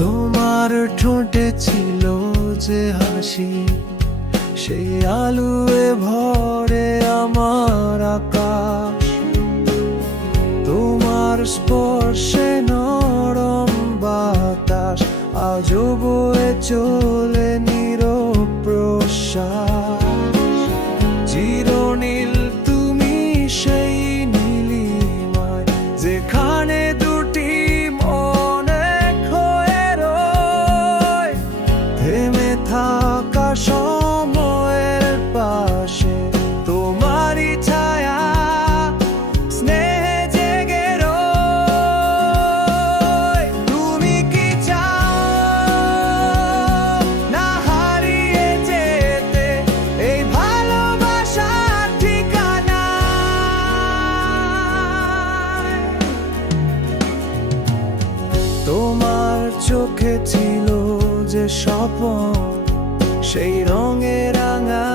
তোমার ঠোঁটে ছিল যে হাসি, সেই আলুয়ে ভরে আমার আকাশ। তোমার স্পর্শে নরম বাতাস আজ বয়ে চলে নিরপ্রশ্বাস থাকা সময়ের পাশে, তোমারই ছায়া স্নেহে জেগে তুমি কি চাও না হারিয়ে যেতে এই ভালোবাসার ঠিকানা তোমার চোখে ছিল যে স্বপন সেই রঙে রাঙা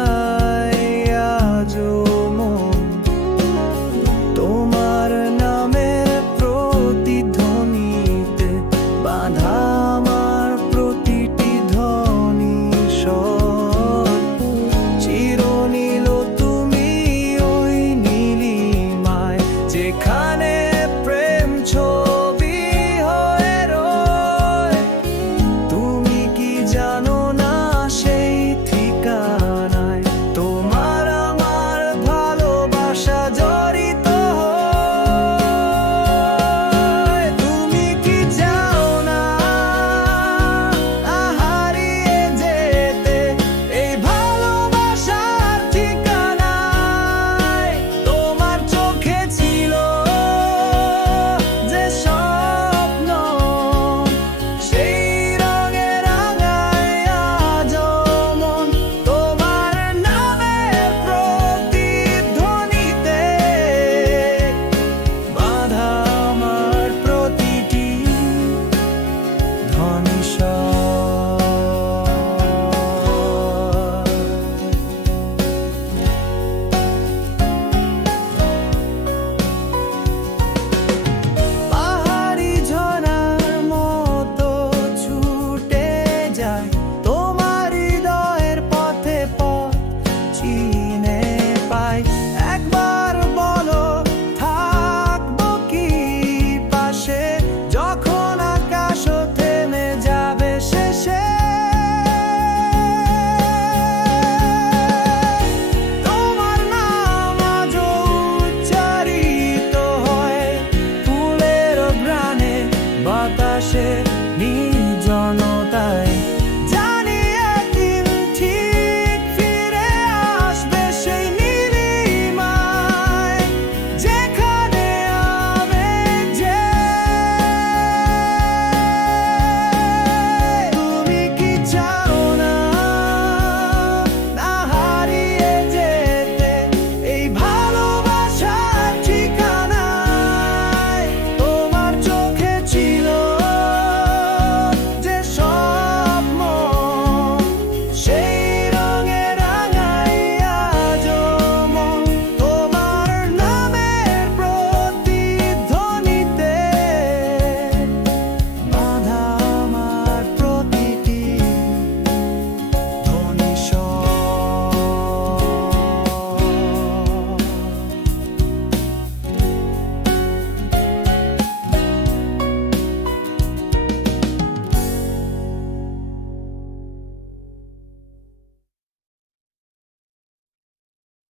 flashes